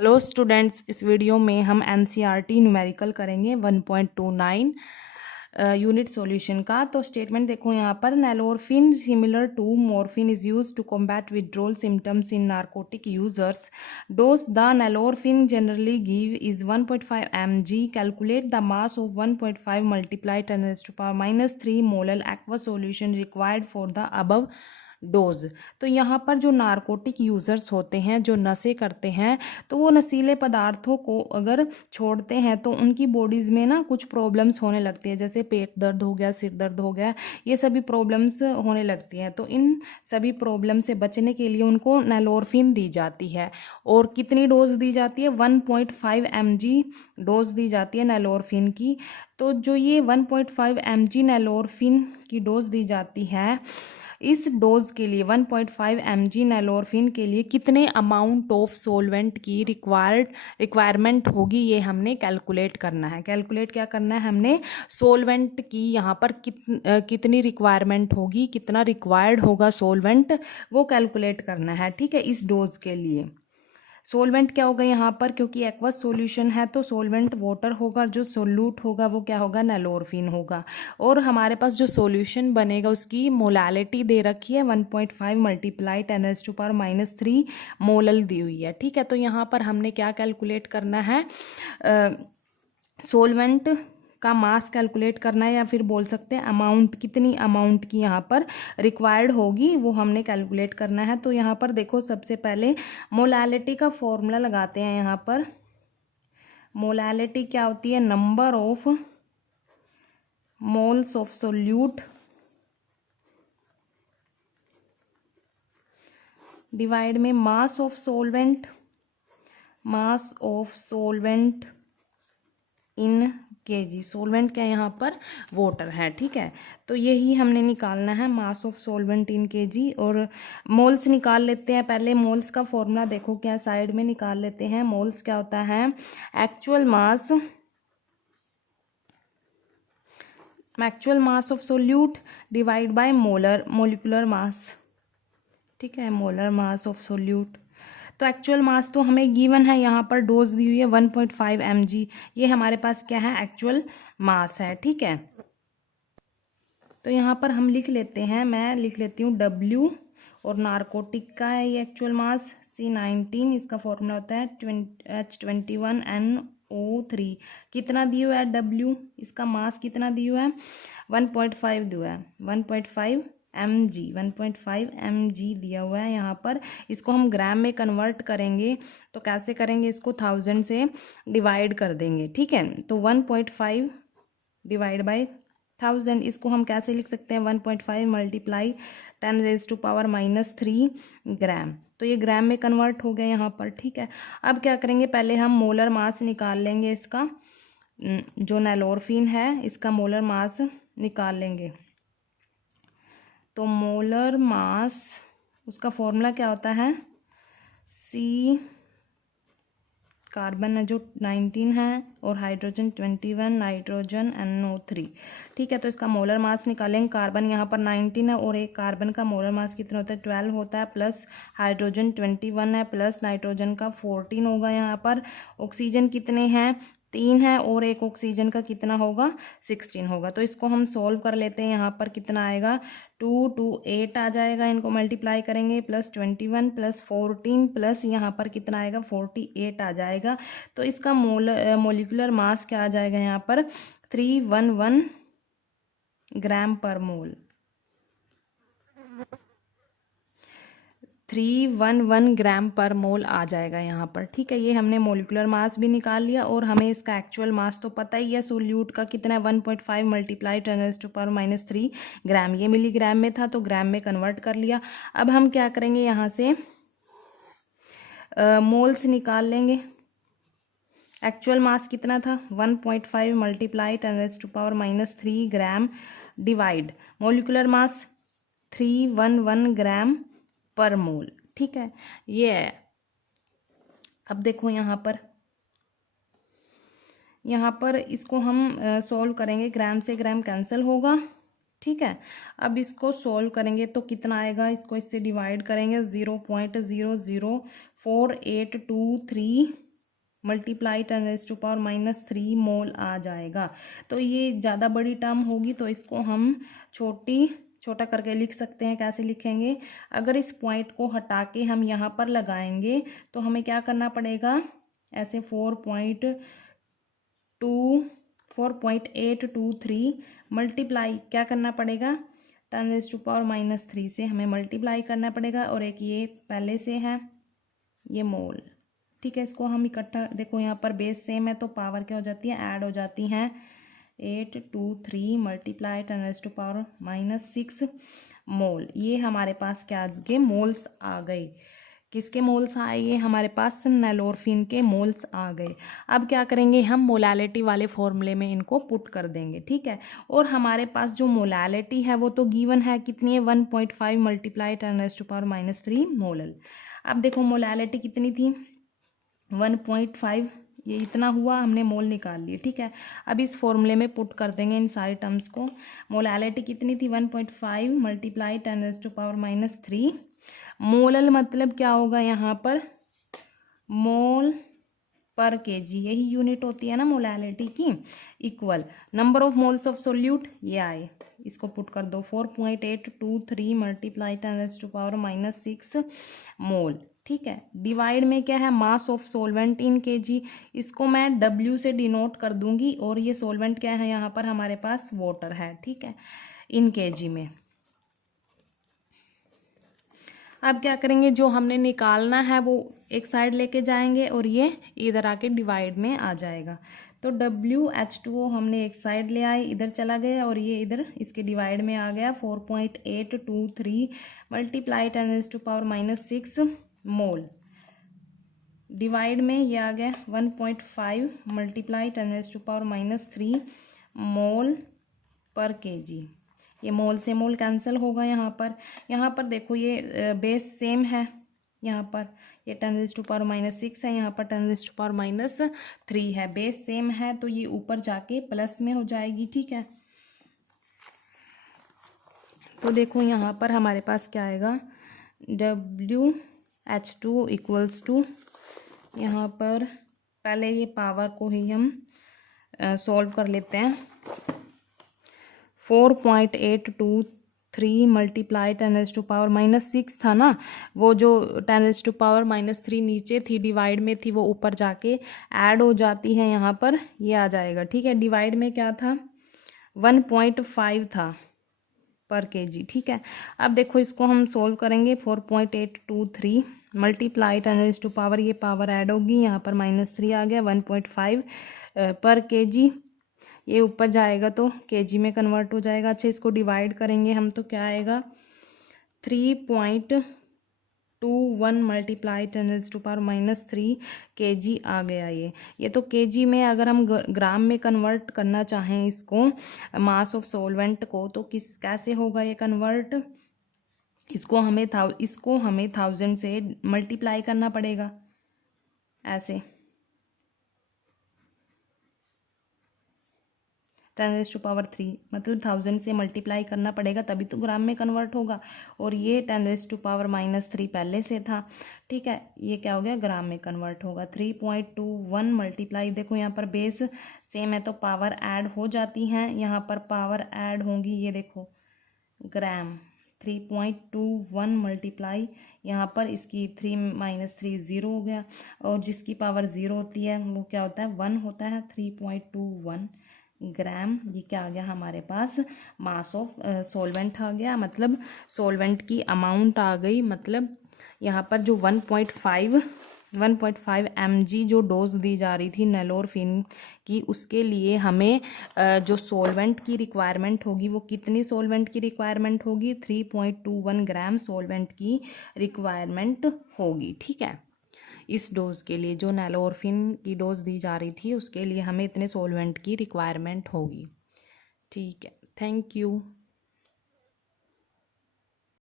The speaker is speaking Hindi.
हेलो स्टूडेंट्स, इस वीडियो में हम एनसीईआरटी न्यूमेरिकल करेंगे 1.29 यूनिट सॉल्यूशन का। तो स्टेटमेंट देखो यहाँ पर, nalorphine similar to morphine is use to combat withdrawal symptoms in narcotic users. Dose the nalorphine generally give is 1.5 mg। Calculate the mass of 1.5 multiply 10⁻³ molar aqua solution required for the above dose. तो यहाँ पर जो नार्कोटिक यूज़र्स होते हैं, जो नशे करते हैं, तो वो नशीले पदार्थों को अगर छोड़ते हैं तो उनकी बॉडीज़ में ना कुछ प्रॉब्लम्स होने लगती है, जैसे पेट दर्द हो गया, सिर दर्द हो गया, ये सभी प्रॉब्लम्स होने लगती हैं। तो इन सभी प्रॉब्लम से बचने के लिए उनको नैलोरफिन दी जाती है। और कितनी डोज दी जाती है? 1.5 mg डोज दी जाती है नैलोरफिन की। तो जो ये 1.5 mg नैलोरफिन की डोज दी जाती है, इस डोज के लिए 1.5 mg नैलोरफिन के लिए कितने अमाउंट ऑफ सोलवेंट की रिक्वायरमेंट होगी, ये हमने कैलकुलेट करना है। कैलकुलेट क्या करना है हमने? सोलवेंट की यहाँ पर कितनी रिक्वायरमेंट होगी, कितना रिक्वायर्ड होगा सोलवेंट, वो कैलकुलेट करना है। ठीक है, इस डोज के लिए सोलवेंट क्या होगा यहाँ पर, क्योंकि एक्वस सॉल्यूशन है तो सोलवेंट वाटर होगा, जो सोल्यूट होगा वो क्या होगा? नैलोरफिन होगा। और हमारे पास जो सॉल्यूशन बनेगा उसकी मोलालिटी दे रखी है 1.5 मल्टीप्लाई 10⁻³ मोलल दी हुई है। ठीक है, तो यहाँ पर हमने क्या कैलकुलेट करना है? सोलवेंट का मास कैलकुलेट करना है, या फिर बोल सकते हैं अमाउंट, कितनी अमाउंट की यहाँ पर रिक्वायर्ड होगी वो हमने कैलकुलेट करना है। तो यहाँ पर देखो, सबसे पहले मोलालिटी का फॉर्मूला लगाते हैं। यहाँ पर मोलालिटी क्या होती है? Number of moles of solute divide में mass of solvent, mass of solvent in KG. Solvent क्या है यहाँ पर? वाटर है। ठीक है, तो यही हमने निकालना है, मास ऑफ सोलवेंट इन केजी। और मोल्स निकाल लेते हैं पहले। मोल्स का फॉर्मूला देखो क्या, साइड में निकाल लेते हैं। मोल्स क्या होता है? Actual mass of solute divide by molecular mass. ठीक है, मोलर मास ऑफ सोल्यूट। तो एक्चुअल मास तो हमें गिवन है, यहाँ पर डोज दी हुई है 1.5 mg। ये हमारे पास क्या है? एक्चुअल मास है। ठीक है, तो यहाँ पर हम लिख लेते हैं, मैं लिख लेती हूँ W। और नारकोटिक का है ये एक्चुअल मास C19। इसका फॉर्मूला होता है H21NO3। कितना दिया हुआ है W? इसका मास कितना दिया हुआ है? 1.5 दिया है, 1.5 mg, 1.5 mg दिया हुआ है यहाँ पर। इसको हम ग्राम में कन्वर्ट करेंगे, तो कैसे करेंगे? इसको 1000 से डिवाइड कर देंगे। ठीक है, तो 1.5 डिवाइड बाई 1000, इसको हम कैसे लिख सकते हैं? 1.5 मल्टीप्लाई 10⁻³ ग्राम। तो ये ग्राम में कन्वर्ट हो गया यहाँ पर। ठीक है, अब क्या करेंगे? पहले हम मोलर मास निकाल लेंगे इसका, जो नैलोरफिन है इसका मोलर मास निकाल लेंगे। तो मोलर मास, उसका फॉर्मूला क्या होता है? C कार्बन है जो 19 है, और हाइड्रोजन 21, नाइट्रोजन NO3। ठीक है, तो इसका मोलर मास निकालेंगे। कार्बन यहाँ पर 19 है, और एक कार्बन का मोलर मास कितना होता है? 12 होता है, प्लस हाइड्रोजन 21 है, प्लस नाइट्रोजन का 14 होगा। यहाँ पर ऑक्सीजन कितने हैं? 3 है, और एक ऑक्सीजन का कितना होगा? 16 होगा। तो इसको हम सोल्व कर लेते हैं। यहाँ पर कितना आएगा? 2 2 8 आ जाएगा। इनको मल्टीप्लाई करेंगे, प्लस 21 प्लस 14 प्लस यहाँ पर कितना आएगा? 48 आ जाएगा। तो इसका मोलिकुलर मास क्या आ जाएगा यहाँ पर? 311 ग्राम पर मोल। 311 ग्राम पर मोल आ जाएगा यहाँ पर। ठीक है, ये हमने मोलिकुलर मास भी निकाल लिया, और हमें इसका एक्चुअल मास तो पता ही है सोल्यूट का कितना है? 1.5 मल्टीप्लाई 10⁻³ ग्राम। ये मिलीग्राम में था तो ग्राम में कन्वर्ट कर लिया। अब हम क्या करेंगे? यहाँ से मोल्स निकाल लेंगे। एक्चुअल मास कितना था? 1.5 multiply 10⁻³ gram divide molecular mass 311 ग्राम पर मोल। ठीक है, ये है। अब देखो यहाँ पर इसको हम सॉल्व करेंगे। ग्राम से ग्राम कैंसिल होगा। ठीक है, अब इसको सॉल्व करेंगे तो कितना आएगा? इसको इससे डिवाइड करेंगे, 0.00482 मल्टीप्लाई 10⁻³ मोल आ जाएगा। तो ये ज़्यादा बड़ी टर्म होगी तो इसको हम छोटा करके लिख सकते हैं। कैसे लिखेंगे? अगर इस पॉइंट को हटा के हम यहाँ पर लगाएंगे तो हमें क्या करना पड़ेगा? ऐसे 4.823 मल्टीप्लाई क्या करना पड़ेगा? 10⁻³ से हमें मल्टीप्लाई करना पड़ेगा। और एक ये पहले से है ये मोल, ठीक है। इसको हम इकट्ठा, देखो यहाँ पर बेस सेम है तो पावर क्या हो जाती है? ऐड हो जाती हैं। 823 मल्टीप्लाई 10⁻⁻6 मोल। ये हमारे पास क्या आ गए? मोल्स आ गए। किसके मोल्स आए? ये हमारे पास नैलोरफिन के मोल्स आ गए। अब क्या करेंगे? हम मोलैलिटी वाले फॉर्मूले में इनको पुट कर देंगे, ठीक है। और हमारे पास जो मोलैलिटी है वो तो गिवन है, कितनी है? 1.5 मल्टीप्लाई 10⁻³ मोलल। अब देखो मोलैलिटी कितनी थी? 1.5, ये इतना हुआ, हमने मोल निकाल लिए, ठीक है। अब इस फॉर्मूले में पुट कर देंगे इन सारी टर्म्स को। मोलैलिटी कितनी थी? 1.5 मल्टीप्लाई 10⁻³ मोलल मतलब क्या होगा यहाँ पर? मोल पर केजी, यही यूनिट होती है ना मोलैलिटी की। Equal number of moles of solute, ये आए, इसको पुट कर दो। 4.823 मल्टीप्लाई 10⁻⁻6 मोल, ठीक है। डिवाइड में क्या है? मास ऑफ सोलवेंट इन केजी, इसको मैं W से डिनोट कर दूंगी। और ये सोलवेंट क्या है? यहाँ पर हमारे पास वाटर है, ठीक है, इन केजी में। अब क्या करेंगे? जो हमने निकालना है वो एक साइड लेके जाएंगे और ये इधर आके डिवाइड में आ जाएगा। तो WH2O हमने एक साइड ले आए, इधर चला गया और ये इधर इसके डिवाइड में आ गया। 4.823 मल्टीप्लाई 10⁻⁻6 मोल। डिवाइड में ये आ गया 1.5 मल्टीप्लाई 10⁻⁻3 मोल पर केजी। ये मोल से मोल कैंसिल होगा यहाँ पर देखो ये बेस सेम है। यहाँ पर ये 10⁻⁻6 है, यहाँ पर 10⁻⁻3 है। बेस सेम है तो ये ऊपर जाके प्लस में हो जाएगी, ठीक है। तो देखो यहाँ पर हमारे पास क्या आएगा? WH2 इक्वल्स टू, यहाँ पर पहले ये पावर को ही हम सॉल्व कर लेते हैं। 4.823 मल्टीप्लाई 10⁻⁻6 था ना, वो जो 10⁻⁻3 नीचे थी डिवाइड में थी वो ऊपर जाके ऐड हो जाती है, यहाँ पर ये आ जाएगा, ठीक है। डिवाइड में क्या था? 1.5 था पर केजी, ठीक है। अब देखो इसको हम सोल्व करेंगे। 4.823 मल्टीप्लाई 10⁻, ये पावर ऐड होगी, यहाँ पर -3 आ गया। 1.5 पर केजी, ये ऊपर जाएगा तो केजी में कन्वर्ट हो जाएगा। अच्छा, इसको डिवाइड करेंगे हम तो क्या आएगा? 3.21 मल्टीप्लाई 10⁻⁻3 केजी आ गया। ये तो केजी में, अगर हम ग्राम में कन्वर्ट करना चाहें इसको, मास ऑफ सॉल्वेंट को, तो कैसे होगा ये कन्वर्ट? इसको हमें 1000 से मल्टीप्लाई करना पड़ेगा, ऐसे 10⁻3 मतलब 1000 से मल्टीप्लाई करना पड़ेगा, तभी तो ग्राम में कन्वर्ट होगा। और ये 10⁻⁻3 पहले से था, ठीक है। ये क्या हो गया? ग्राम में कन्वर्ट होगा। 3.21 मल्टीप्लाई, देखो यहाँ पर बेस सेम है तो पावर ऐड हो जाती हैं, यहाँ पर पावर ऐड होंगी, ये देखो ग्राम। 3.21 मल्टीप्लाई, यहाँ पर इसकी 3 - 3 0 हो गया, और जिसकी पावर 0 होती है वो क्या होता है? 1 होता है। 3.21 ग्राम, ये क्या आ गया हमारे पास? मास ऑफ सॉल्वेंट आ गया, मतलब सॉल्वेंट की अमाउंट आ गई। मतलब यहाँ पर जो 1.5 mg जो डोज दी जा रही थी नैलोरफिन की, उसके लिए हमें जो सॉल्वेंट की रिक्वायरमेंट होगी, वो कितनी सॉल्वेंट की रिक्वायरमेंट होगी? 3.21 ग्राम सॉल्वेंट की रिक्वायरमेंट होगी, ठीक है। इस डोज के लिए जो नैलोरफिन की डोज दी जा रही थी उसके लिए हमें इतने सॉल्वेंट की रिक्वायरमेंट होगी, ठीक है। Thank you.